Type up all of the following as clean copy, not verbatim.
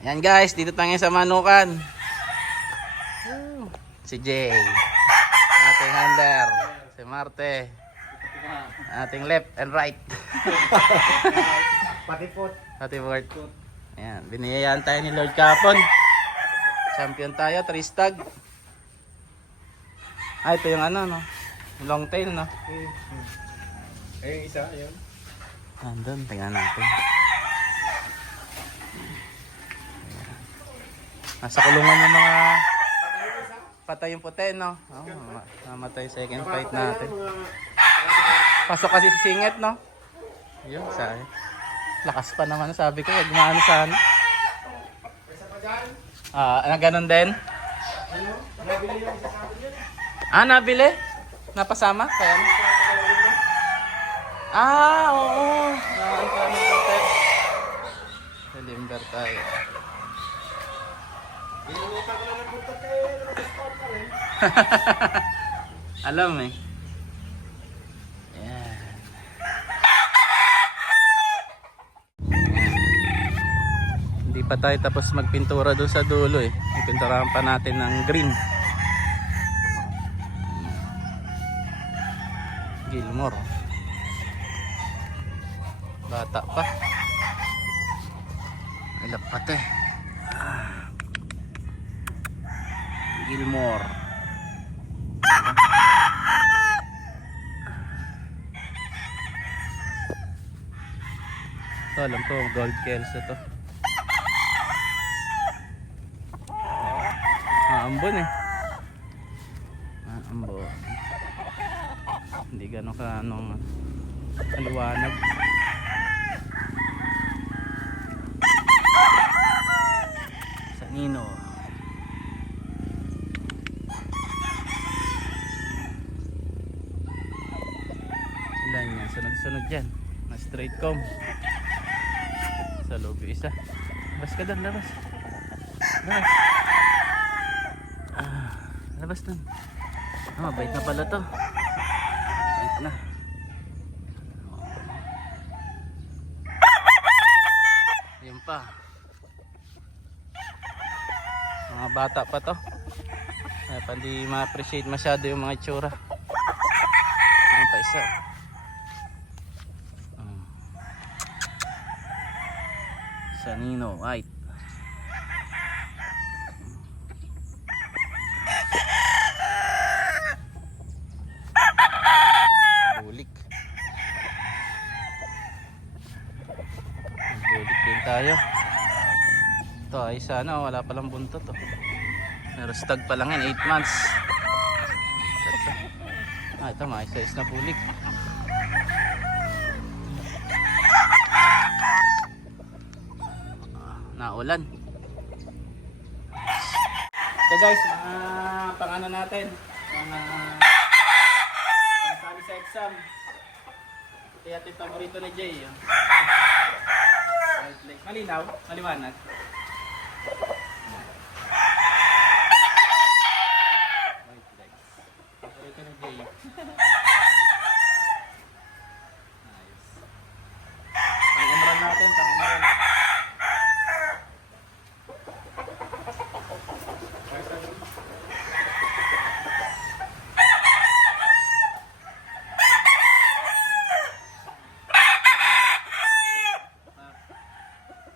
Ayan guys, dito tayo sa Manukan. Si Jay. Ating handler. Si Marte. Ating left and right. Pati pot. Pati foot. Ayan, biniyayaan tayo ni Lord Capon. Champion tayo, 3 stag. Ah, ito yung ano, no? Long tail, no? Eh, isa, yun. Nandun, tingnan natin. Nasa kulungan yung mga patay yung puti, no? Oh, namatay second fight natin. Pasok kasi si Singit, no? Yun, sabi. Lakas pa naman, sabi ko, wag maano sana. Ganun din? Nabili yung isa sa akin yun. Nabili? Napasama? Kaya ano? Oo. Naantay ng puti. Salimber tayo. Inuutan ko na ng punta kayo. Nag-spot ka rin. Alam eh. Yan. Hindi pa tayo tapos magpintura doon sa dulo eh. Ipinturahan pa natin ng green. Gilmore. Bata pa. Ay lapat eh. Gilmore. Ito alam ko gold kelso to. Ambon eh. Ambon. Hindi gano'n ka anong aliwanag. Sa Nino. Ilan yan? Sunod-sunod yan. Na straight comb. Sa loob yung isa. Labas ka doon, labas. Labas. Labas doon. Bait na pala to. Bait na. Yun pa. Mga bata pa to. Kaya pa hindi ma-appreciate masyado yung mga itsura. Ayan pa isa. Sanino White. Bulik. Bulik din tayo. Ito ay sana wala palang buntot to. Pero stag pa lang yan, 8 months. Ito may size na bulik. Naulan. So guys, mga pangano natin, mga pansali sa exam. Ito yung paborito ni Jay. Malinaw, maliwanag. White legs. Paborito ni Jay. Nice. Pang-umran natin, pang-umran.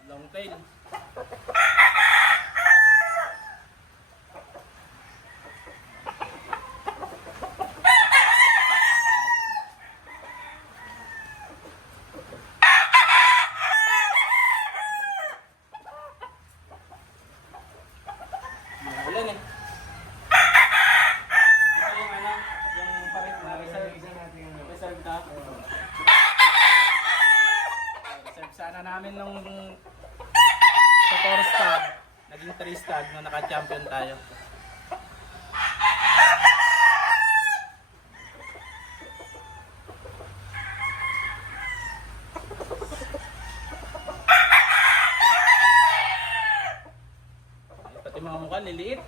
Long tail. Ulan eh. Ito yung ano, yung parit na reserve. Reserve na. Reserve sana namin nung sa Taurus stag. Naging 3 stag nung naka-champion tayo. Pati mga mukha liliit.